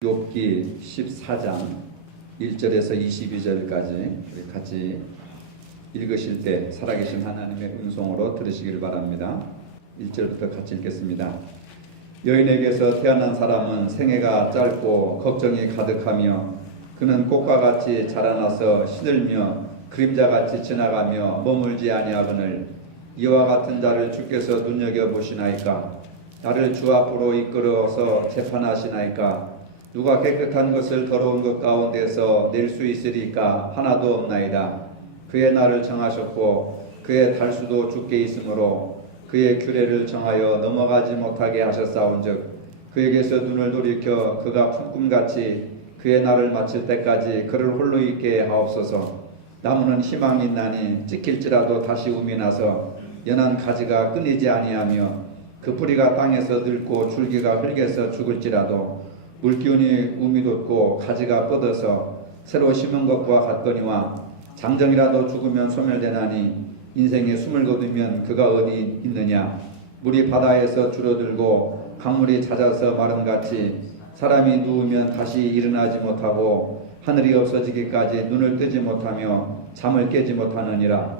욥기 14장 1절에서 22절까지 우리 같이 읽으실 때 살아계신 하나님의 음성으로 들으시기를 바랍니다. 1절부터 같이 읽겠습니다. 여인에게서 태어난 사람은 생애가 짧고 걱정이 가득하며 그는 꽃과 같이 자라나서 시들며 그림자같이 지나가며 머물지 아니하거늘 이와 같은 자를 주께서 눈여겨보시나이까? 나를 주 앞으로 이끌어서 재판하시나이까? 누가 깨끗한 것을 더러운 것 가운데서 낼 수 있으리까? 하나도 없나이다. 그의 날을 정하셨고 그의 달수도 주께 있으므로 그의 규례를 정하여 넘어가지 못하게 하셨사온즉 그에게서 눈을 돌이켜 그가 품꿈같이 그의 날을 마칠 때까지 그를 홀로 있게 하옵소서. 나무는 희망이 있나니 찍힐지라도 다시 움이 나서 연한 가지가 끊이지 아니하며 그 뿌리가 땅에서 늙고 줄기가 흙에서 죽을지라도 물기운이 움이 돋고 가지가 뻗어서 새로 심은 것과 같거니와 장정이라도 죽으면 소멸되나니 인생에 숨을 거두면 그가 어디 있느냐. 물이 바다에서 줄어들고 강물이 잦아서 마름같이 사람이 누우면 다시 일어나지 못하고 하늘이 없어지기까지 눈을 뜨지 못하며 잠을 깨지 못하느니라.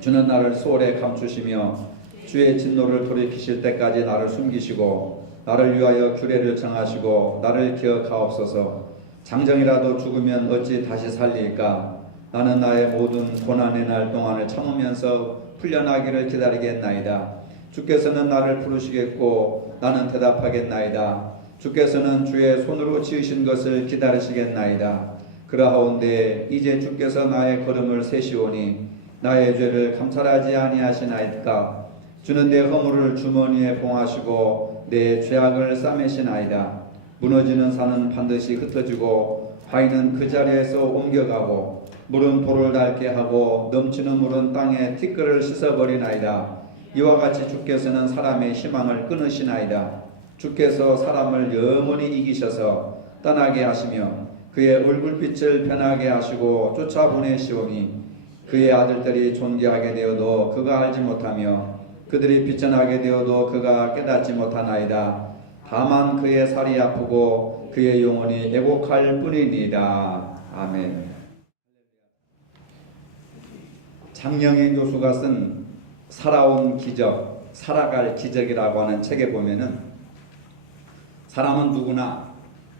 주는 나를 소홀에 감추시며 주의 진노를 돌이키실 때까지 나를 숨기시고 나를 위하여 규례를 정하시고 나를 기억하옵소서. 장정이라도 죽으면 어찌 다시 살릴까? 나는 나의 모든 고난의 날 동안을 참으면서 풀려나기를 기다리겠나이다. 주께서는 나를 부르시겠고 나는 대답하겠나이다. 주께서는 주의 손으로 지으신 것을 기다리시겠나이다. 그러하온데 이제 주께서 나의 걸음을 세시오니 나의 죄를 감찰하지 아니하시나이까? 주는 내 허물을 주머니에 봉하시고 내 죄악을 싸매시나이다. 무너지는 산은 반드시 흩어지고 바위는 그 자리에서 옮겨가고 물은 돌을 닳게 하고 넘치는 물은 땅에 티끌을 씻어버리나이다. 이와 같이 주께서는 사람의 희망을 끊으시나이다. 주께서 사람을 영원히 이기셔서 떠나게 하시며 그의 얼굴빛을 변하게 하시고 쫓아보내시오니 그의 아들들이 존귀하게 되어도 그가 알지 못하며 그들이 비천하게 되어도 그가 깨닫지 못하나이다. 다만 그의 살이 아프고 그의 영혼이 애곡할 뿐이니이다. 아멘. 장영인 교수가 쓴 살아온 기적, 살아갈 기적이라고 하는 책에 보면은 사람은 누구나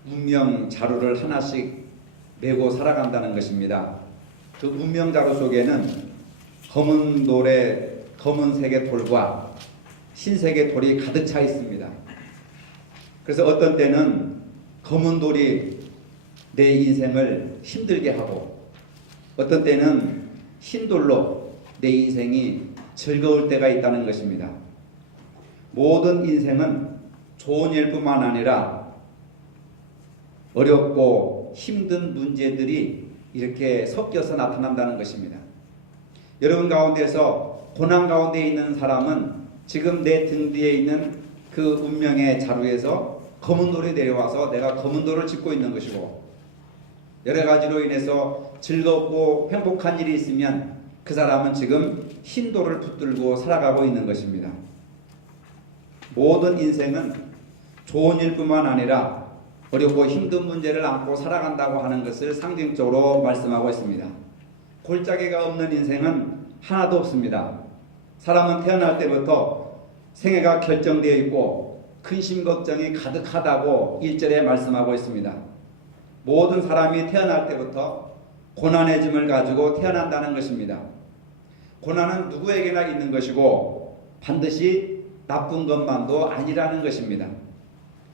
운명 자루를 하나씩 메고 살아간다는 것입니다. 그 운명 자루 속에는 검은 돌에 검은색의 돌과 흰색의 돌이 가득 차 있습니다. 그래서 어떤 때는 검은 돌이 내 인생을 힘들게 하고 어떤 때는 흰 돌로 내 인생이 즐거울 때가 있다는 것입니다. 모든 인생은 좋은 일뿐만 아니라 어렵고 힘든 문제들이 이렇게 섞여서 나타난다는 것입니다. 여러분 가운데서 고난 가운데 있는 사람은 지금 내 등 뒤에 있는 그 운명의 자루에서 검은 돌이 내려와서 내가 검은 돌을 짚고 있는 것이고 여러 가지로 인해서 즐겁고 행복한 일이 있으면 그 사람은 지금 흰 돌을 붙들고 살아가고 있는 것입니다. 모든 인생은 좋은 일뿐만 아니라 어렵고 힘든 문제를 안고 살아간다고 하는 것을 상징적으로 말씀하고 있습니다. 골짜기가 없는 인생은 하나도 없습니다. 사람은 태어날 때부터 생애가 결정되어 있고 근심 걱정이 가득하다고 1절에 말씀하고 있습니다. 모든 사람이 태어날 때부터 고난의 짐을 가지고 태어난다는 것입니다. 고난은 누구에게나 있는 것이고 반드시 나쁜 것만도 아니라는 것입니다.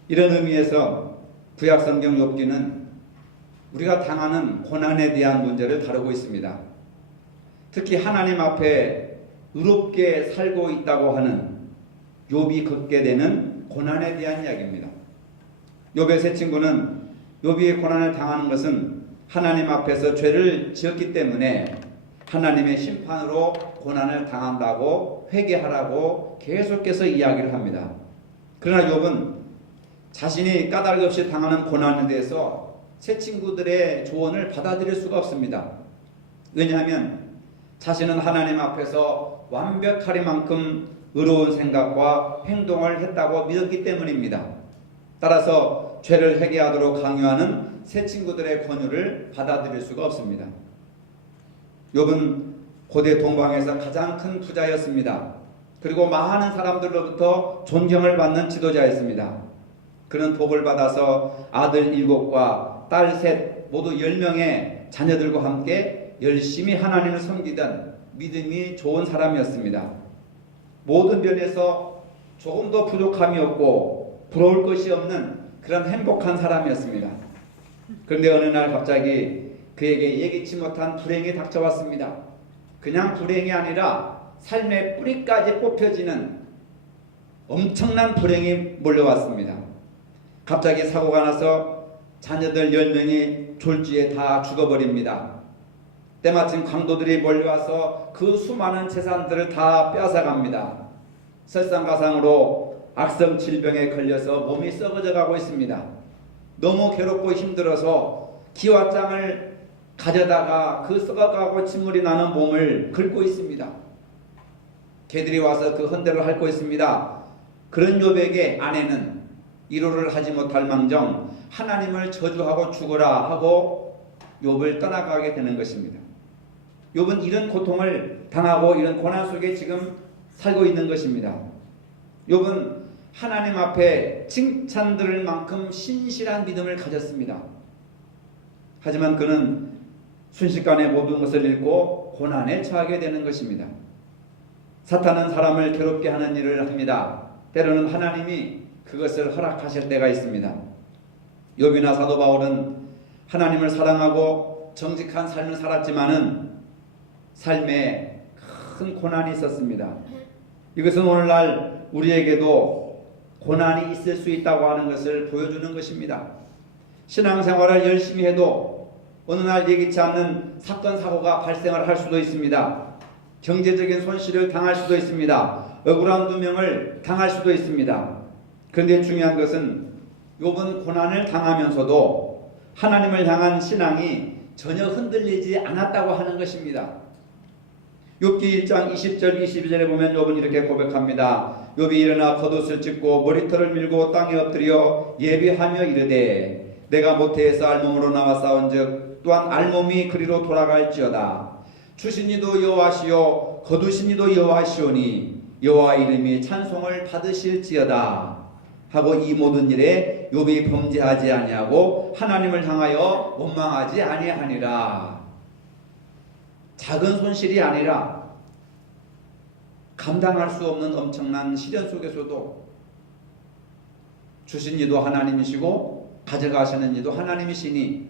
이런 의미에서 구약성경 욥기는 우리가 당하는 고난에 대한 문제를 다루고 있습니다. 특히 하나님 앞에 의롭게 살고 있다고 하는 욥이 겪게 되는 고난에 대한 이야기입니다. 욥의 세 친구는 욥이 고난을 당하는 것은 하나님 앞에서 죄를 지었기 때문에 하나님의 심판으로 고난을 당한다고 회개하라고 계속해서 이야기를 합니다. 그러나 욥은 자신이 까닭 없이 당하는 고난에 대해서 세 친구들의 조언을 받아들일 수가 없습니다. 왜냐하면 자신은 하나님 앞에서 완벽하리만큼 의로운 생각과 행동을 했다고 믿었기 때문입니다. 따라서 죄를 회개하도록 강요하는 새 친구들의 권유를 받아들일 수가 없습니다. 욥은 고대 동방에서 가장 큰 부자였습니다. 그리고 많은 사람들로부터 존경을 받는 지도자였습니다. 그는 복을 받아서 아들 7과 딸 3 모두 10명의 자녀들과 함께 열심히 하나님을 섬기던 믿음이 좋은 사람이었습니다. 모든 면에서 조금도 부족함이 없고 부러울 것이 없는 그런 행복한 사람이었습니다. 그런데 어느 날 갑자기 그에게 예기치 못한 불행이 닥쳐왔습니다. 그냥 불행이 아니라 삶의 뿌리까지 뽑혀지는 엄청난 불행이 몰려왔습니다. 갑자기 사고가 나서 자녀들 10명이 졸지에 다 죽어버립니다. 때마침 강도들이 몰려와서 그 수많은 재산들을 다 빼앗아갑니다. 설상가상으로 악성 질병에 걸려서 몸이 썩어져 가고 있습니다. 너무 괴롭고 힘들어서 기와장을 가져다가 그 썩어가고 진물이 나는 몸을 긁고 있습니다. 개들이 와서 그 헌대를 핥고 있습니다. 그런 욥에게 아내는 위로를 하지 못할 망정 하나님을 저주하고 죽어라 하고 욥을 떠나가게 되는 것입니다. 욥은 이런 고통을 당하고 이런 고난 속에 지금 살고 있는 것입니다. 욥은 하나님 앞에 칭찬 들을 만큼 신실한 믿음을 가졌습니다. 하지만 그는 순식간에 모든 것을 잃고 고난에 처하게 되는 것입니다. 사탄은 사람을 괴롭게 하는 일을 합니다. 때로는 하나님이 그것을 허락하실 때가 있습니다. 욥이나 사도 바울은 하나님을 사랑하고 정직한 삶을 살았지만은 삶에 큰 고난이 있었습니다. 이것은 오늘날 우리에게도 고난이 있을 수 있다고 하는 것을 보여주는 것입니다. 신앙생활을 열심히 해도 어느 날 예기치 않는 사건 사고가 발생을 할 수도 있습니다. 경제적인 손실을 당할 수도 있습니다. 억울한 누명을 당할 수도 있습니다. 그런데 중요한 것은 욥은 고난을 당하면서도 하나님을 향한 신앙이 전혀 흔들리지 않았다고 하는 것입니다. 욥기 1장 20절 22절에 보면 욥은 이렇게 고백합니다. 욥이 일어나 겉옷을 찢고 머리털을 밀고 땅에 엎드려 예비하며 이르되 내가 모태에서 알몸으로 나와 싸운즉 또한 알몸이 그리로 돌아갈지어다. 주신 이도 여호와시요 거두신 이도 여호와시오니 여호와 이름이 찬송을 받으실지어다 하고 이 모든 일에 욥이 범죄하지 아니하고 하나님을 향하여 원망하지 아니하니라. 작은 손실이 아니라 감당할 수 없는 엄청난 시련 속에서도 주신 이도 하나님이시고 가져가시는 이도 하나님이시니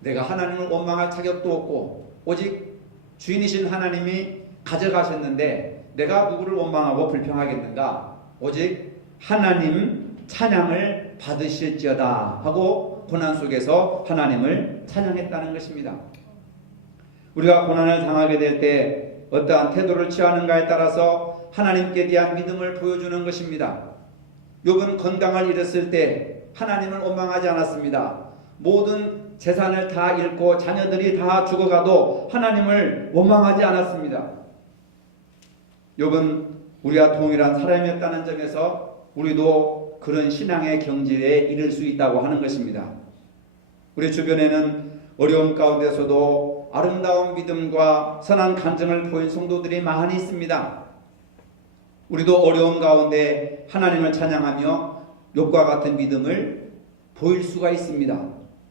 내가 하나님을 원망할 자격도 없고 오직 주인이신 하나님이 가져가셨는데 내가 누구를 원망하고 불평하겠는가? 오직 하나님 찬양을 받으실지어다 하고 고난 속에서 하나님을 찬양했다는 것입니다. 우리가 고난을 당하게 될 때 어떠한 태도를 취하는가에 따라서 하나님께 대한 믿음을 보여주는 것입니다. 욥은 건강을 잃었을 때 하나님을 원망하지 않았습니다. 모든 재산을 다 잃고 자녀들이 다 죽어가도 하나님을 원망하지 않았습니다. 욥은 우리와 동일한 사람이었다는 점에서 우리도 그런 신앙의 경지에 이를 수 있다고 하는 것입니다. 우리 주변에는 어려움 가운데서도 아름다운 믿음과 선한 간증을 보인 성도들이 많이 있습니다. 우리도 어려움 가운데 하나님을 찬양하며 욥과 같은 믿음을 보일 수가 있습니다.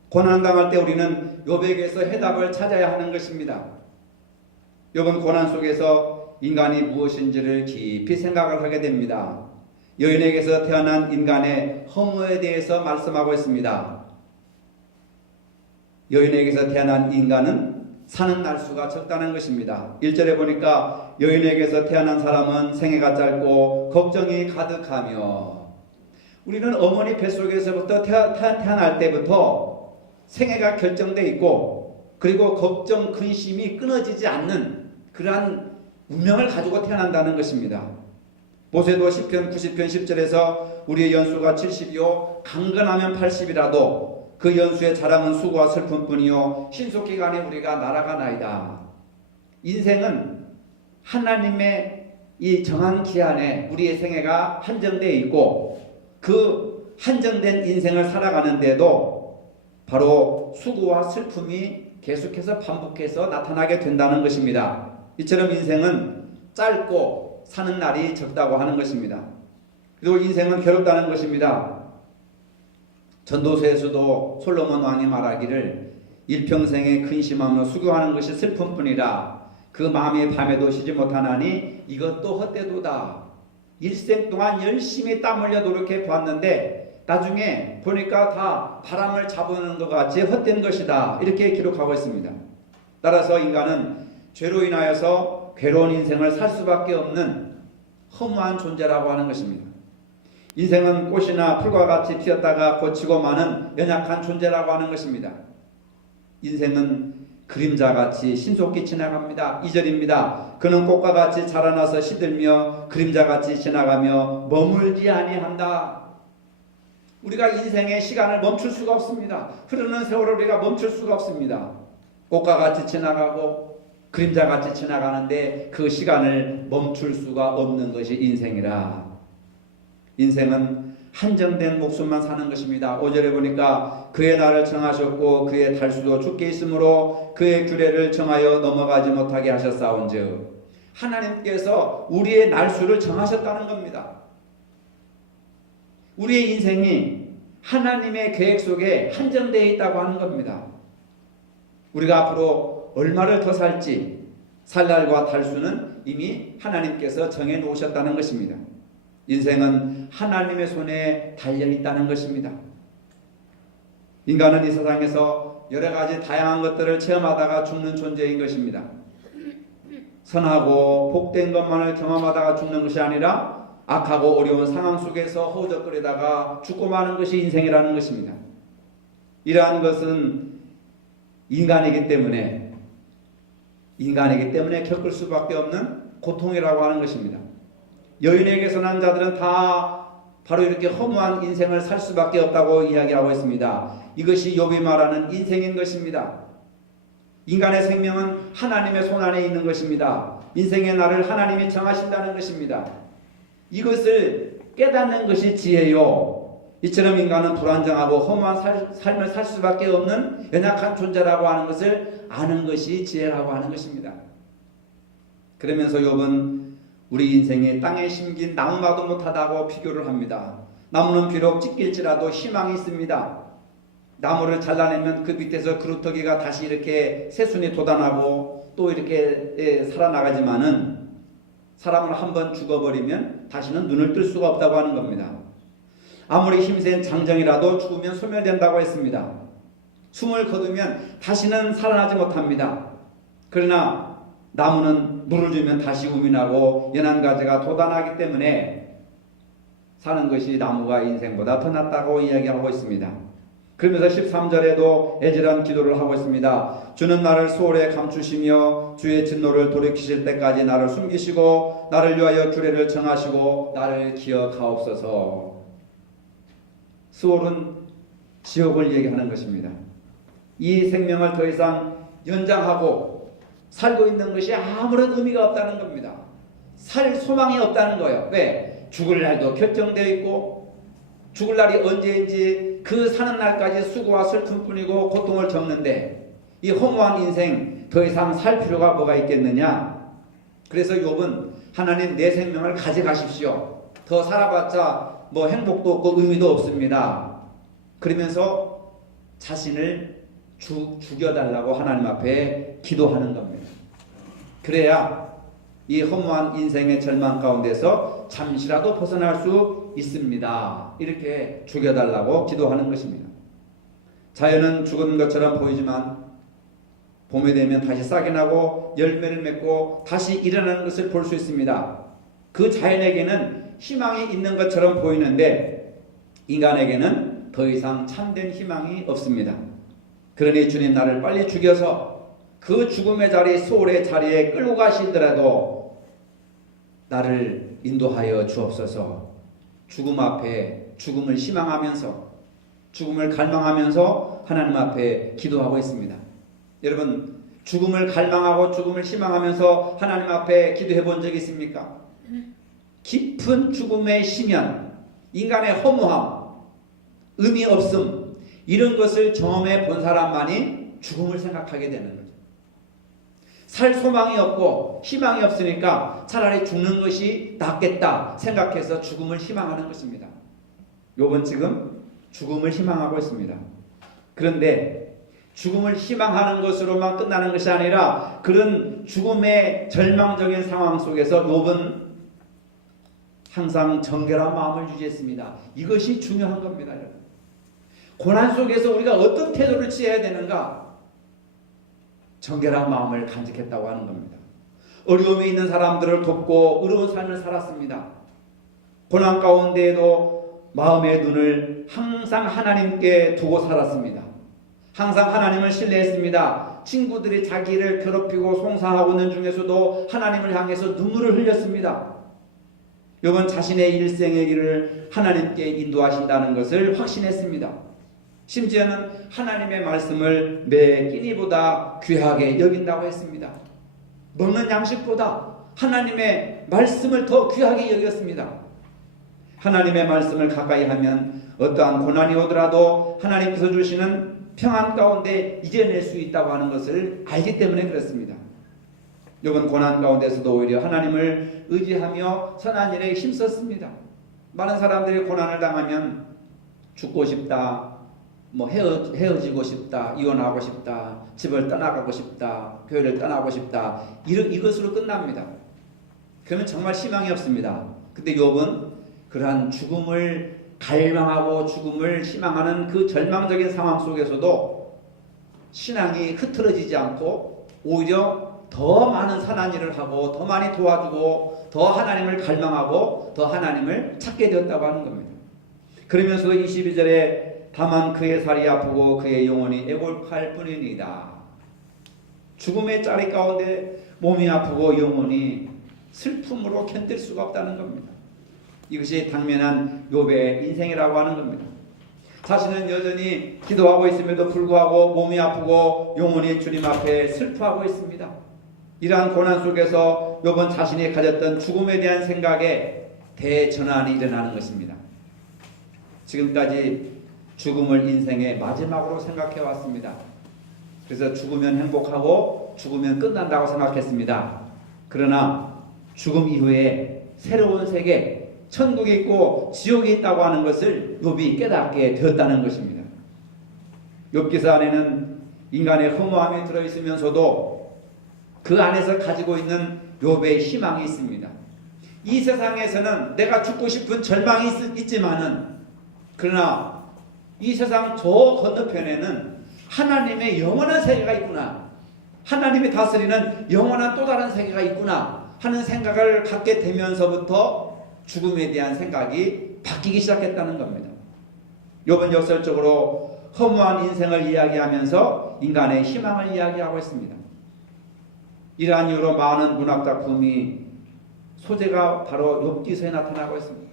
고난당할 때 우리는 욥에게서 해답을 찾아야 하는 것입니다. 욥은 고난 속에서 인간이 무엇인지를 깊이 생각을 하게 됩니다. 여인에게서 태어난 인간의 허무에 대해서 말씀하고 있습니다. 여인에게서 태어난 인간은 사는 날수가 적다는 것입니다. 1절에 보니까 여인에게서 태어난 사람은 생애가 짧고 걱정이 가득하며, 우리는 어머니 뱃속에서부터 태어날 때부터 생애가 결정되어 있고 그리고 걱정, 근심이 끊어지지 않는 그러한 운명을 가지고 태어난다는 것입니다. 모세도 시편 90편 10절에서 우리의 연수가 70이요 강건하면 80이라도 그 연수의 자랑은 수고와 슬픔뿐이요 신속히 가니 우리가 날아가나이다. 인생은 하나님의 이 정한 기한에 우리의 생애가 한정되어 있고 그 한정된 인생을 살아가는데도 바로 수고와 슬픔이 계속해서 반복해서 나타나게 된다는 것입니다. 이처럼 인생은 짧고 사는 날이 적다고 하는 것입니다. 그리고 인생은 괴롭다는 것입니다. 전도서에서도 솔로몬 왕이 말하기를 일평생에 근심하며 수고하는 것이 슬픔뿐이라 그 마음이 밤에도 쉬지 못하나니 이것도 헛되도다. 일생 동안 열심히 땀 흘려 노력해 보았는데 나중에 보니까 다 바람을 잡는 것 같이 헛된 것이다. 이렇게 기록하고 있습니다. 따라서 인간은 죄로 인하여서 괴로운 인생을 살 수밖에 없는 허무한 존재라고 하는 것입니다. 인생은 꽃이나 풀과 같이 피었다가 고치고 마는 연약한 존재라고 하는 것입니다. 인생은 그림자같이 신속히 지나갑니다. 2절입니다. 그는 꽃과 같이 자라나서 시들며 그림자같이 지나가며 머물지 아니한다. 우리가 인생의 시간을 멈출 수가 없습니다. 흐르는 세월을 우리가 멈출 수가 없습니다. 꽃과 같이 지나가고 그림자같이 지나가는데 그 시간을 멈출 수가 없는 것이 인생이라. 인생은 한정된 목숨만 사는 것입니다. 5절에 보니까 그의 날을 정하셨고 그의 달수도 좁게 있으므로 그의 규례를 정하여 넘어가지 못하게 하셨사온즉 하나님께서 우리의 날수를 정하셨다는 겁니다. 우리의 인생이 하나님의 계획 속에 한정되어 있다고 하는 겁니다. 우리가 앞으로 얼마를 더 살지 살 날과 달수는 이미 하나님께서 정해 놓으셨다는 것입니다. 인생은 하나님의 손에 달려있다는 것입니다. 인간은 이 세상에서 여러 가지 다양한 것들을 체험하다가 죽는 존재인 것입니다. 선하고 복된 것만을 경험하다가 죽는 것이 아니라 악하고 어려운 상황 속에서 허우적거리다가 죽고 마는 것이 인생이라는 것입니다. 이러한 것은 인간이기 때문에 겪을 수밖에 없는 고통이라고 하는 것입니다. 여인에게서 난 자들은 다 바로 이렇게 허무한 인생을 살 수밖에 없다고 이야기하고 있습니다. 이것이 욥이 말하는 인생인 것입니다. 인간의 생명은 하나님의 손 안에 있는 것입니다. 인생의 날을 하나님이 정하신다는 것입니다. 이것을 깨닫는 것이 지혜요. 이처럼 인간은 불안정하고 허무한 삶을 살 수밖에 없는 연약한 존재라고 하는 것을 아는 것이 지혜라고 하는 것입니다. 그러면서 욥은 우리 인생에 땅에 심긴 나무마도 못하다고 비교를 합니다. 나무는 비록 찢길지라도 희망이 있습니다. 나무를 잘라내면 그 밑에서 그루터기가 다시 이렇게 새순이 돋아나고 또 이렇게 살아나가지만은 사람을 한번 죽어버리면 다시는 눈을 뜰 수가 없다고 하는 겁니다. 아무리 힘센 장정이라도 죽으면 소멸된다고 했습니다. 숨을 거두면 다시는 살아나지 못합니다. 그러나 나무는 물을 주면 다시 우민하고 연한 가지가 돋아나기 때문에 사는 것이 나무가 인생보다 더 낫다고 이야기하고 있습니다. 그러면서 13절에도 애절한 기도를 하고 있습니다. 주는 나를 수월에 감추시며 주의 진노를 돌이키실 때까지 나를 숨기시고 나를 위하여 규례를 정하시고 나를 기억하옵소서. 수월은 지옥을 얘기하는 것입니다. 이 생명을 더 이상 연장하고 살고 있는 것이 아무런 의미가 없다는 겁니다. 살 소망이 없다는 거예요. 왜? 죽을 날도 결정되어 있고 죽을 날이 언제인지 그 사는 날까지 수고와 슬픔뿐이고 고통을 겪는데 이 허무한 인생 더 이상 살 필요가 뭐가 있겠느냐. 그래서 욥은 하나님 내 생명을 가져가십시오. 더 살아봤자 뭐 행복도 없고 의미도 없습니다. 그러면서 자신을 죽여달라고 하나님 앞에 기도하는 겁니다. 그래야 이 허무한 인생의 절망 가운데서 잠시라도 벗어날 수 있습니다. 이렇게 죽여달라고 기도하는 것입니다. 자연은 죽은 것처럼 보이지만 봄이 되면 다시 싹이 나고 열매를 맺고 다시 일어나는 것을 볼 수 있습니다. 그 자연에게는 희망이 있는 것처럼 보이는데 인간에게는 더 이상 참된 희망이 없습니다. 그러니 주님 나를 빨리 죽여서 그 죽음의 자리, 소울의 자리에 끌고 가시더라도 나를 인도하여 주옵소서. 죽음 앞에 죽음을 희망하면서 죽음을 갈망하면서 하나님 앞에 기도하고 있습니다. 여러분 죽음을 갈망하고 죽음을 희망하면서 하나님 앞에 기도해 본 적이 있습니까? 깊은 죽음의 심연, 인간의 허무함, 의미 없음, 이런 것을 경험해 본 사람만이 죽음을 생각하게 되는 거죠. 살 소망이 없고 희망이 없으니까 차라리 죽는 것이 낫겠다 생각해서 죽음을 희망하는 것입니다. 욥은 지금 죽음을 희망하고 있습니다. 그런데 죽음을 희망하는 것으로만 끝나는 것이 아니라 그런 죽음의 절망적인 상황 속에서 욥은 항상 정결한 마음을 유지했습니다. 이것이 중요한 겁니다. 여러분. 고난 속에서 우리가 어떤 태도를 취해야 되는가? 정결한 마음을 간직했다고 하는 겁니다. 어려움이 있는 사람들을 돕고 의로운 삶을 살았습니다. 고난 가운데에도 마음의 눈을 항상 하나님께 두고 살았습니다. 항상 하나님을 신뢰했습니다. 친구들이 자기를 괴롭히고 송사하고 있는 중에서도 하나님을 향해서 눈물을 흘렸습니다. 욥은 자신의 일생의 길을 하나님께 인도하신다는 것을 확신했습니다. 심지어는 하나님의 말씀을 매 끼니보다 귀하게 여긴다고 했습니다. 먹는 양식보다 하나님의 말씀을 더 귀하게 여겼습니다. 하나님의 말씀을 가까이 하면 어떠한 고난이 오더라도 하나님께서 주시는 평안 가운데 이겨낼 수 있다고 하는 것을 알기 때문에 그렇습니다. 욥은 고난 가운데서도 오히려 하나님을 의지하며 선한 일에 힘썼습니다. 많은 사람들이 고난을 당하면 죽고 싶다, 헤어지고 싶다, 이혼하고 싶다, 집을 떠나가고 싶다, 교회를 떠나고 싶다, 이것으로 끝납니다. 그러면 정말 희망이 없습니다. 근데 욥은 그러한 죽음을 갈망하고 죽음을 희망하는 그 절망적인 상황 속에서도 신앙이 흐트러지지 않고 오히려 더 많은 선한 일을 하고 더 많이 도와주고 더 하나님을 갈망하고 더 하나님을 찾게 되었다고 하는 겁니다. 그러면서도 22절에 다만 그의 살이 아프고 그의 영혼이 애골할 뿐이니이다. 죽음의 짜리 가운데 몸이 아프고 영혼이 슬픔으로 견딜 수가 없다는 겁니다. 이것이 당면한 욥의 인생이라고 하는 겁니다. 자신은 여전히 기도하고 있음에도 불구하고 몸이 아프고 영혼이 주님 앞에 슬퍼하고 있습니다. 이러한 고난 속에서 욥은 자신이 가졌던 죽음에 대한 생각에 대전환이 일어나는 것입니다. 지금까지 죽음을 인생의 마지막으로 생각해 왔습니다. 그래서 죽으면 행복하고 죽으면 끝난다고 생각했습니다. 그러나 죽음 이후에 새로운 세계, 천국이 있고 지옥이 있다고 하는 것을 욥이 깨닫게 되었다는 것입니다. 욥기서 안에는 인간의 허무함이 들어있으면서도 그 안에서 가지고 있는 욥의 희망이 있습니다. 이 세상에서는 내가 죽고 싶은 절망이 있지만은 그러나 이 세상 저 건너편에는 하나님의 영원한 세계가 있구나, 하나님이 다스리는 영원한 또 다른 세계가 있구나 하는 생각을 갖게 되면서부터 죽음에 대한 생각이 바뀌기 시작했다는 겁니다. 욥은 역설적으로 허무한 인생을 이야기하면서 인간의 희망을 이야기하고 있습니다. 이러한 이유로 많은 문학작품이 소재가 바로 욥기서에 나타나고 있습니다.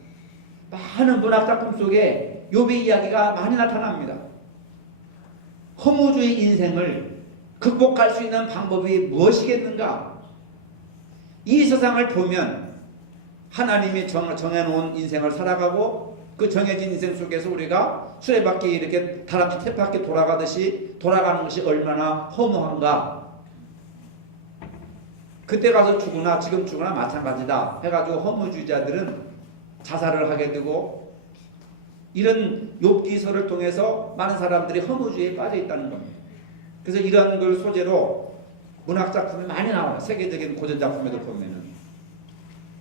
많은 문학작품 속에 욥의 이야기가 많이 나타납니다. 허무주의 인생을 극복할 수 있는 방법이 무엇이겠는가? 이 세상을 보면 하나님이 정해놓은 인생을 살아가고 그 정해진 인생 속에서 우리가 수레바퀴 이렇게 쳇바퀴 돌아가듯이 돌아가는 것이 얼마나 허무한가. 그때 가서 죽으나 지금 죽으나 마찬가지다 해가지고 허무주의자들은 자살을 하게 되고, 이런 욥기서를 통해서 많은 사람들이 허무주의에 빠져 있다는 겁니다. 그래서 이런 걸 소재로 문학작품이 많이 나와요. 세계적인 고전작품에도 보면은.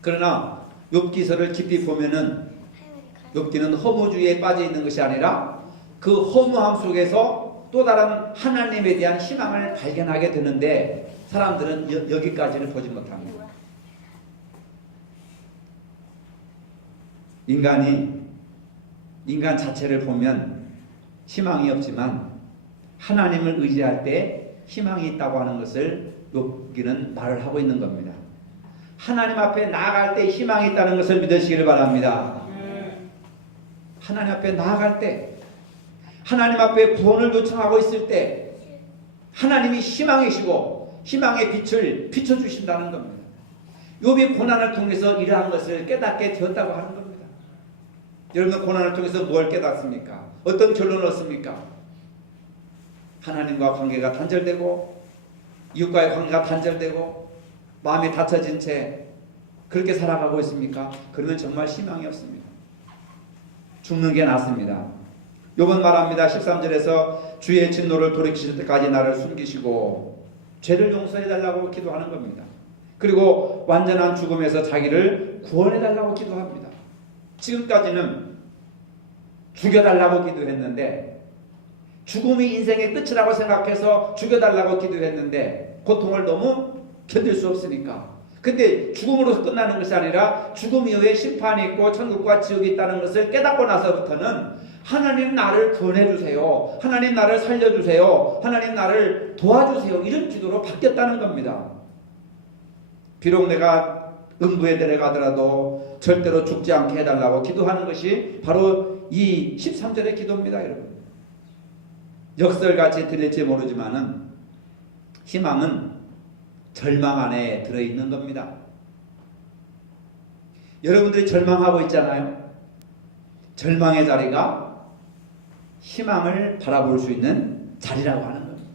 그러나 욥기서를 깊이 보면은 욥기는 허무주의에 빠져 있는 것이 아니라 그 허무함 속에서 또 다른 하나님에 대한 희망을 발견하게 되는데 사람들은 여기까지는 보지 못합니다. 인간 자체를 보면 희망이 없지만 하나님을 의지할 때 희망이 있다고 하는 것을 욥기는 말을 하고 있는 겁니다. 하나님 앞에 나아갈 때 희망이 있다는 것을 믿으시기를 바랍니다. 하나님 앞에 나아갈 때, 하나님 앞에 구원을 요청하고 있을 때 하나님이 희망이시고 희망의 빛을 비춰주신다는 겁니다. 욥이 고난을 통해서 이러한 것을 깨닫게 되었다고 하는 겁니다. 여러분은 고난을 통해서 뭘 깨닫습니까? 어떤 결론을 얻습니까? 하나님과 관계가 단절되고 이웃과의 관계가 단절되고 마음이 닫혀진 채 그렇게 살아가고 있습니까? 그러면 정말 희망이 없습니다. 죽는 게 낫습니다. 욥은 말합니다. 13절에서 주의 진노를 돌이키실 때까지 나를 숨기시고 죄를 용서해달라고 기도하는 겁니다. 그리고 완전한 죽음에서 자기를 구원해달라고 기도합니다. 지금까지는 죽여달라고 기도했는데, 죽음이 인생의 끝이라고 생각해서 죽여달라고 기도했는데 고통을 너무 견딜 수 없으니까. 근데 죽음으로 끝나는 것이 아니라 죽음 이후에 심판이 있고 천국과 지옥이 있다는 것을 깨닫고 나서부터는 하나님 나를 구원해주세요, 하나님 나를 살려주세요, 하나님 나를 도와주세요, 이런 기도로 바뀌었다는 겁니다. 비록 내가 음부에 내려가더라도 절대로 죽지 않게 해달라고 기도하는 것이 바로 이 13절의 기도입니다. 여러분, 역설같이 들릴지 모르지만은 희망은 절망 안에 들어있는 겁니다. 여러분들이 절망하고 있잖아요. 절망의 자리가 희망을 바라볼 수 있는 자리라고 하는 겁니다.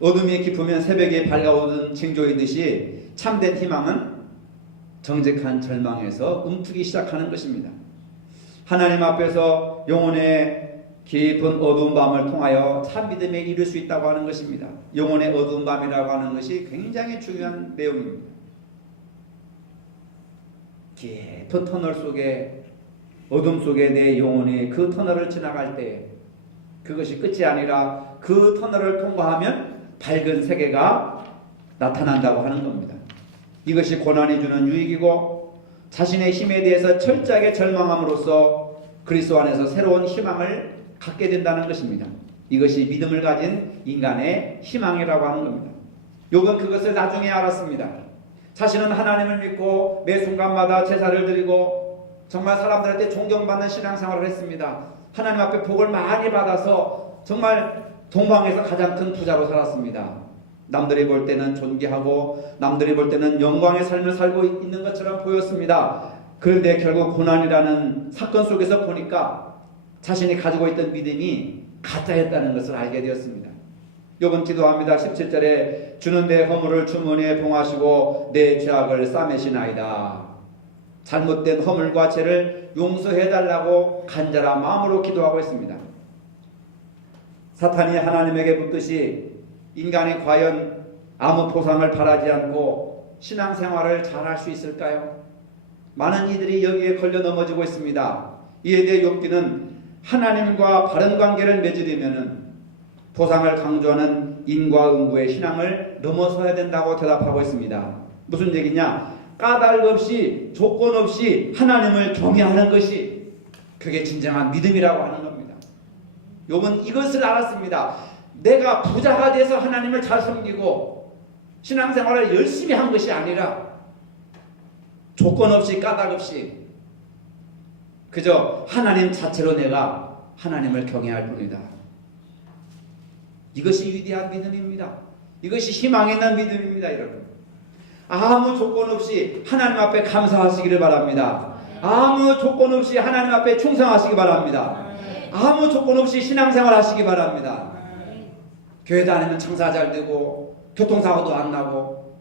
어둠이 깊으면 새벽에 밝아오는 징조이듯이 참된 희망은 정직한 절망에서 움트기 시작하는 것입니다. 하나님 앞에서 영혼의 깊은 어두운 밤을 통하여 참 믿음에 이를 수 있다고 하는 것입니다. 영혼의 어두운 밤이라고 하는 것이 굉장히 중요한 내용입니다. 깊은 터널 속에, 어둠 속에 내 영혼이 그 터널을 지나갈 때 그것이 끝이 아니라 그 터널을 통과하면 밝은 세계가 나타난다고 하는 겁니다. 이것이 고난이 주는 유익이고, 자신의 힘에 대해서 철저하게 절망함으로써 그리스도 안에서 새로운 희망을 갖게 된다는 것입니다. 이것이 믿음을 가진 인간의 희망이라고 하는 겁니다. 욥은 그것을 나중에 알았습니다. 자신은 하나님을 믿고 매 순간마다 제사를 드리고 정말 사람들한테 존경받는 신앙생활을 했습니다. 하나님 앞에 복을 많이 받아서 정말 동방에서 가장 큰 부자로 살았습니다. 남들이 볼 때는 존귀하고 남들이 볼 때는 영광의 삶을 살고 있는 것처럼 보였습니다. 그런데 결국 고난이라는 사건 속에서 보니까 자신이 가지고 있던 믿음이 가짜였다는 것을 알게 되었습니다. 욥은 기도합니다. 17절에 주는 내 허물을 주머니에 봉하시고 내 죄악을 싸매시나이다. 잘못된 허물과 죄를 용서해달라고 간절한 마음으로 기도하고 있습니다. 사탄이 하나님에게 묻듯이 인간이 과연 아무 보상을 바라지 않고 신앙생활을 잘할 수 있을까요? 많은 이들이 여기에 걸려 넘어지고 있습니다. 이에 대해 욥기는 하나님과 바른 관계를 맺으려면 보상을 강조하는 인과응보의 신앙을 넘어서야 된다고 대답하고 있습니다. 무슨 얘기냐? 까닭 없이 조건 없이 하나님을 경외하는 것이 그게 진정한 믿음이라고 하는 겁니다. 욥은 이것을 알았습니다. 내가 부자가 돼서 하나님을 잘 섬기고 신앙생활을 열심히 한 것이 아니라 조건 없이 까닭 없이 그저 하나님 자체로 내가 하나님을 경외할 뿐이다. 이것이 위대한 믿음입니다. 이것이 희망 있는 믿음입니다. 여러분, 아무 조건 없이 하나님 앞에 감사하시기를 바랍니다. 아무 조건 없이 하나님 앞에 충성하시기 바랍니다. 아무 조건 없이 신앙생활 하시기 바랍니다. 교회 다니면 장사 잘 되고 교통사고도 안 나고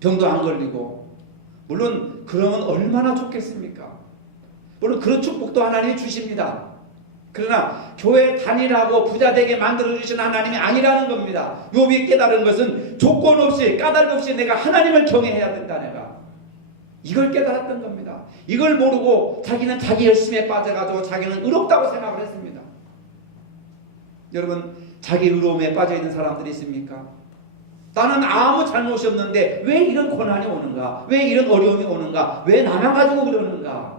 병도 안 걸리고, 물론 그러면 얼마나 좋겠습니까? 물론 그런 축복도 하나님이 주십니다. 그러나 교회 다니라고 부자되게 만들어주신 하나님이 아니라는 겁니다. 욥이 깨달은 것은 조건 없이 까닭 없이 내가 하나님을 경외해야 된다. 내가 이걸 깨달았던 겁니다. 이걸 모르고 자기는 자기 열심에 빠져가지고 자기는 의롭다고 생각을 했습니다. 여러분, 자기 의로움에 빠져있는 사람들이 있습니까? 나는 아무 잘못이 없는데 왜 이런 고난이 오는가? 왜 이런 어려움이 오는가? 왜 나만 가지고 그러는가?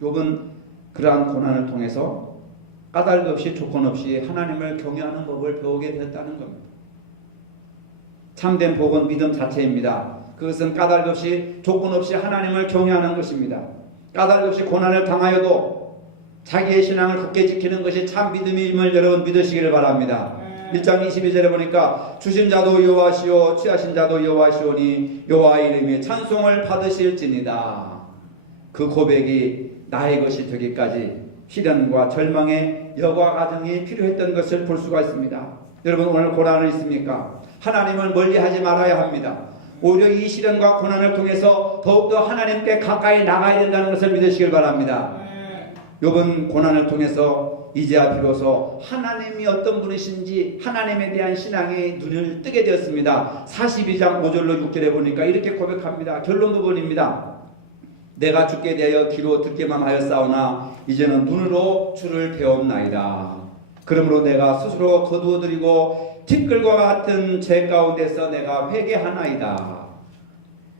욥은 그러한 고난을 통해서 까닭 없이 조건 없이 하나님을 경외하는 법을 배우게 되었다는 겁니다. 참된 복은 믿음 자체입니다. 그것은 까닭 없이 조건 없이 하나님을 경외하는 것입니다. 까닭 없이 고난을 당하여도 자기의 신앙을 굳게 지키는 것이 참 믿음임을 여러분 믿으시기를 바랍니다. 1장 22절에 보니까 주신 자도 여호와시오 취하신 자도 여호와시오니 여호와의 이름에 찬송을 받으실지니다. 그 고백이 나의 것이 되기까지 시련과 절망의 여과 과정이 필요했던 것을 볼 수가 있습니다. 여러분, 오늘 고난은 있습니까? 하나님을 멀리하지 말아야 합니다. 오히려 이 시련과 고난을 통해서 더욱더 하나님께 가까이 나가야 된다는 것을 믿으시길 바랍니다. 욥은 고난을 통해서 이제야 비로소 하나님이 어떤 분이신지 하나님에 대한 신앙의 눈을 뜨게 되었습니다. 42장 5절로 6절에 보니까 이렇게 고백합니다. 결론 부분입니다. 내가 주께 대하여 귀로 듣기만 하였사오나 이제는 눈으로 주를 배웠나이다. 그러므로 내가 스스로 거두어드리고 티끌과 같은 죄 가운데서 내가 회개하나이다.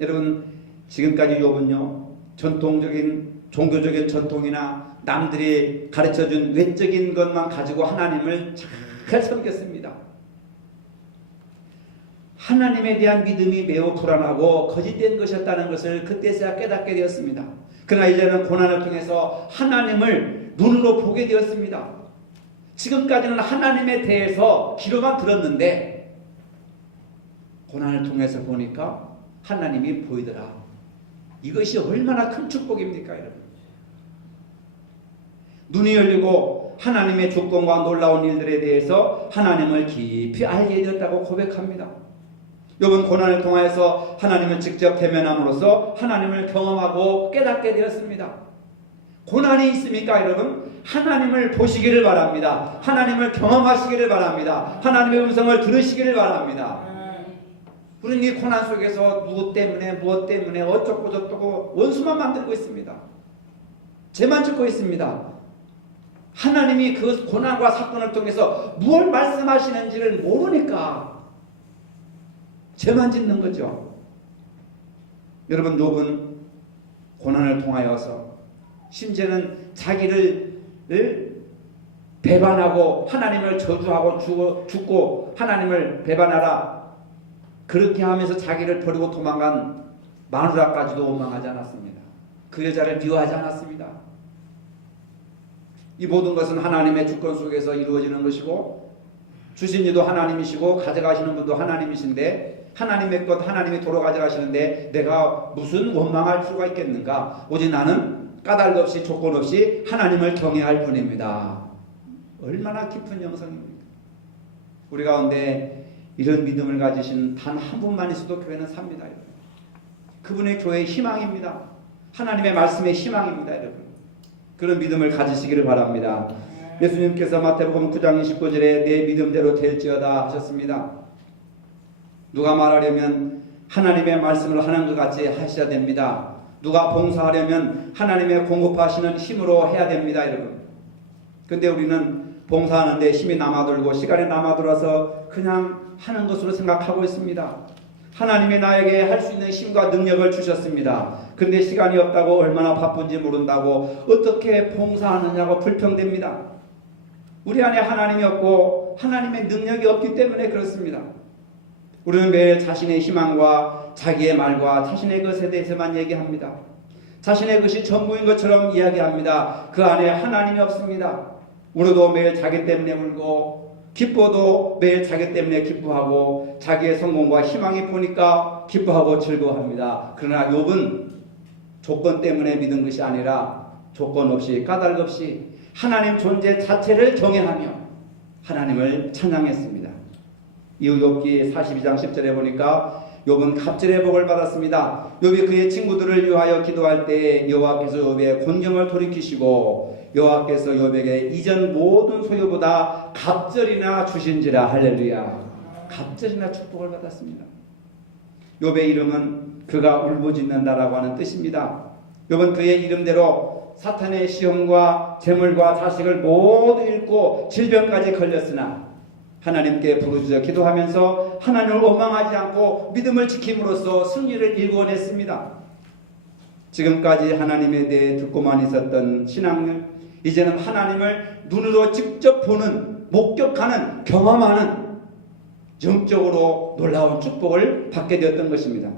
여러분, 지금까지 욥은요, 전통적인 종교적인 전통이나 남들이 가르쳐준 외적인 것만 가지고 하나님을 잘 섬겼습니다. 하나님에 대한 믿음이 매우 불안하고 거짓된 것이었다는 것을 그때서야 깨닫게 되었습니다. 그러나 이제는 고난을 통해서 하나님을 눈으로 보게 되었습니다. 지금까지는 하나님에 대해서 귀로만 들었는데 고난을 통해서 보니까 하나님이 보이더라. 이것이 얼마나 큰 축복입니까, 여러분? 눈이 열리고 하나님의 주권과 놀라운 일들에 대해서 하나님을 깊이 알게 되었다고 고백합니다. 욥은 고난을 통하여서 하나님을 직접 대면함으로써 하나님을 경험하고 깨닫게 되었습니다. 고난이 있습니까, 여러분? 하나님을 보시기를 바랍니다. 하나님을 경험하시기를 바랍니다. 하나님의 음성을 들으시기를 바랍니다. 우리는 이 고난 속에서 누구 때문에 무엇 때문에 어쩌고 저쩌고 원수만 만들고 있습니다. 죄만 짓고 있습니다. 하나님이 그 고난과 사건을 통해서 무엇을 말씀하시는지를 모르니까 죄만 짓는 거죠. 여러분, 욥은 고난을 통하여서 심지어는 자기를 배반하고 하나님을 저주하고 죽고 하나님을 배반하라, 그렇게 하면서 자기를 버리고 도망간 마누라까지도 원망하지 않았습니다. 그 여자를 미워하지 않았습니다. 이 모든 것은 하나님의 주권 속에서 이루어지는 것이고 주신 이도 하나님이시고 가져가시는 분도 하나님이신데 하나님의 것 하나님이 도로 가져가시는데 내가 무슨 원망할 필요가 있겠는가? 오직 나는 까닭 없이 조건 없이 하나님을 경외할 뿐입니다. 얼마나 깊은 영성입니까? 우리 가운데 이런 믿음을 가지신 단 한 분만 있어도 교회는 삽니다. 여러분. 그분의 교회의 희망입니다. 하나님의 말씀의 희망입니다. 여러분. 그런 믿음을 가지시기를 바랍니다. 예수님께서 마태복음 9장 29절에 내 믿음대로 될지어다 하셨습니다. 누가 말하려면 하나님의 말씀을 하는 것 같이 하셔야 됩니다. 누가 봉사하려면 하나님의 공급하시는 힘으로 해야 됩니다. 여러분. 근데 우리는 봉사하는데 힘이 남아들고 시간이 남아들어서 그냥 하는 것으로 생각하고 있습니다. 하나님이 나에게 할 수 있는 힘과 능력을 주셨습니다. 근데 시간이 없다고 얼마나 바쁜지 모른다고 어떻게 봉사하느냐고 불평됩니다. 우리 안에 하나님이 없고 하나님의 능력이 없기 때문에 그렇습니다. 우리는 매일 자신의 희망과 자기의 말과 자신의 것에 대해서만 얘기합니다. 자신의 것이 전부인 것처럼 이야기합니다. 그 안에 하나님이 없습니다. 우리도 매일 자기 때문에 울고 기뻐도 매일 자기 때문에 기뻐하고 자기의 성공과 희망이 보니까 기뻐하고 즐거워합니다. 그러나 욥은 조건 때문에 믿은 것이 아니라 조건 없이 까닭 없이 하나님 존재 자체를 경외하며 하나님을 찬양했습니다. 이후 욥기 42장 10절에 보니까 욥은 갑절의 복을 받았습니다. 욥이 그의 친구들을 위하여 기도할 때 여호와께서 욥의 곤경을 돌이키시고 여호와께서 욥에게 이전 모든 소유보다 갑절이나 주신지라. 할렐루야. 갑절이나 축복을 받았습니다. 욥의 이름은 그가 울부짖는다라고 하는 뜻입니다. 욥은 그의 이름대로 사탄의 시험과 재물과 자식을 모두 잃고 질병까지 걸렸으나 하나님께 부르짖어 기도하면서 하나님을 원망하지 않고 믿음을 지킴으로써 승리를 일궈냈습니다. 지금까지 하나님에 대해 듣고만 있었던 신앙을 이제는 하나님을 눈으로 직접 보는, 목격하는, 경험하는 영적으로 놀라운 축복을 받게 되었던 것입니다.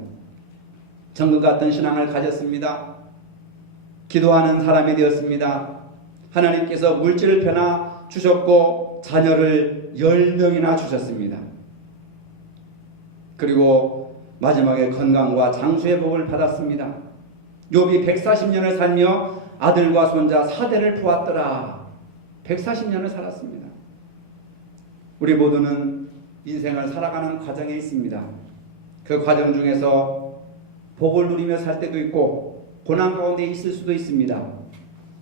정금 같은 신앙을 가졌습니다. 기도하는 사람이 되었습니다. 하나님께서 물질을 변화 주셨고 자녀를 10명이나 주셨습니다. 그리고 마지막에 건강과 장수의 복을 받았습니다. 욥이 140년을 살며 아들과 손자 4대를 보았더라. 140년을 살았습니다. 우리 모두는 인생을 살아가는 과정에 있습니다. 그 과정 중에서 복을 누리며 살 때도 있고 고난 가운데 있을 수도 있습니다.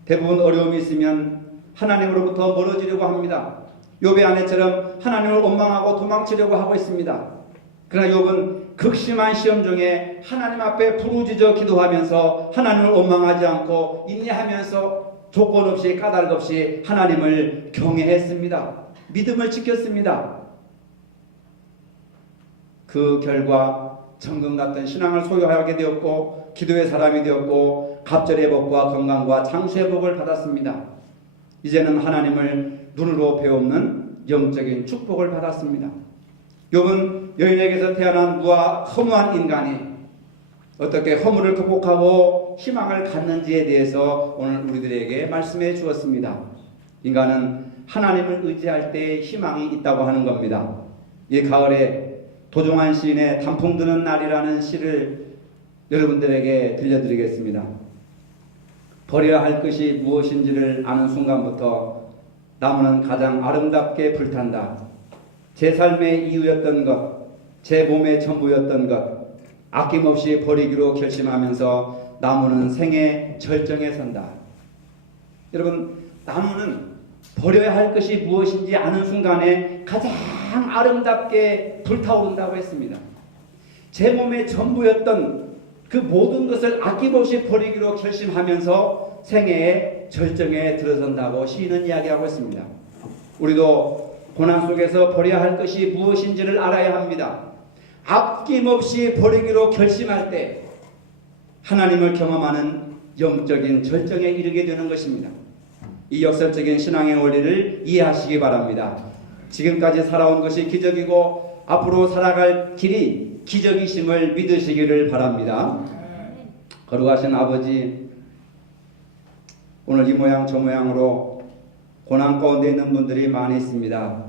대부분 어려움이 있으면 하나님으로부터 멀어지려고 합니다. 욥의 아내처럼 하나님을 원망하고 도망치려고 하고 있습니다. 그러나 욥은 극심한 시험 중에 하나님 앞에 부르짖어 기도하면서 하나님을 원망하지 않고 인내하면서 조건 없이 까닭 없이 하나님을 경외했습니다. 믿음을 지켰습니다. 그 결과 정금 같은 신앙을 소유하게 되었고 기도의 사람이 되었고 갑절의 복과 건강과 장수의 복을 받았습니다. 이제는 하나님을 눈으로 배우는 영적인 축복을 받았습니다. 욥은 여인에게서 태어난 허무한 인간이 어떻게 허물을 극복하고 희망을 갖는지에 대해서 오늘 우리들에게 말씀해 주었습니다. 인간은 하나님을 의지할 때 희망이 있다고 하는 겁니다. 이 가을에 도종환 시인의 단풍 드는 날이라는 시를 여러분들에게 들려드리겠습니다. 버려야 할 것이 무엇인지를 아는 순간부터 나무는 가장 아름답게 불탄다. 제 삶의 이유였던 것, 제 몸의 전부였던 것, 아낌없이 버리기로 결심하면서 나무는 생의 절정에 선다. 여러분, 나무는 버려야 할 것이 무엇인지 아는 순간에 가장 아름답게 불타오른다고 했습니다. 제 몸의 전부였던 그 모든 것을 아낌없이 버리기로 결심하면서 생애의 절정에 들어선다고 시인은 이야기하고 있습니다. 우리도 고난 속에서 버려야 할 것이 무엇인지를 알아야 합니다. 아낌없이 버리기로 결심할 때 하나님을 경험하는 영적인 절정에 이르게 되는 것입니다. 이 역설적인 신앙의 원리를 이해하시기 바랍니다. 지금까지 살아온 것이 기적이고 앞으로 살아갈 길이 기적이심을 믿으시기를 바랍니다. 거룩하신 아버지, 오늘 이 모양 저 모양으로 고난 가운데 있는 분들이 많이 있습니다.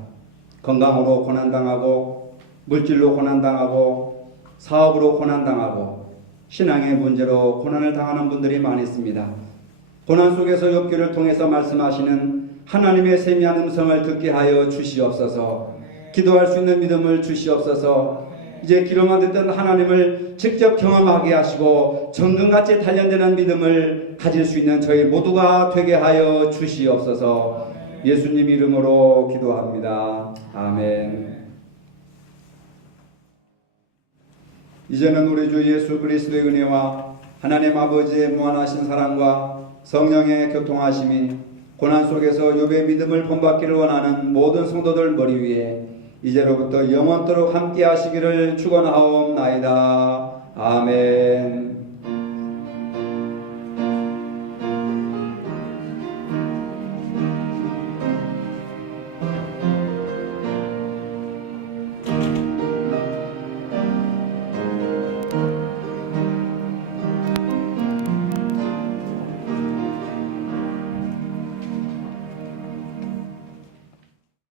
건강으로 고난당하고 물질로 고난당하고 사업으로 고난당하고 신앙의 문제로 고난을 당하는 분들이 많이 있습니다. 고난 속에서 욥기를 통해서 말씀하시는 하나님의 세미한 음성을 듣게 하여 주시옵소서. 기도할 수 있는 믿음을 주시옵소서. 이제 기로만 듣던 하나님을 직접 경험하게 하시고 정금같이 단련되는 믿음을 가질 수 있는 저희 모두가 되게 하여 주시옵소서. 예수님 이름으로 기도합니다. 아멘. 이제는 우리 주 예수 그리스도의 은혜와 하나님 아버지의 무한하신 사랑과 성령의 교통하심이 고난 속에서 욥의 믿음을 본받기를 원하는 모든 성도들 머리 위에 이제로부터 영원토록 함께 하시기를 축원하옵나이다. 아멘.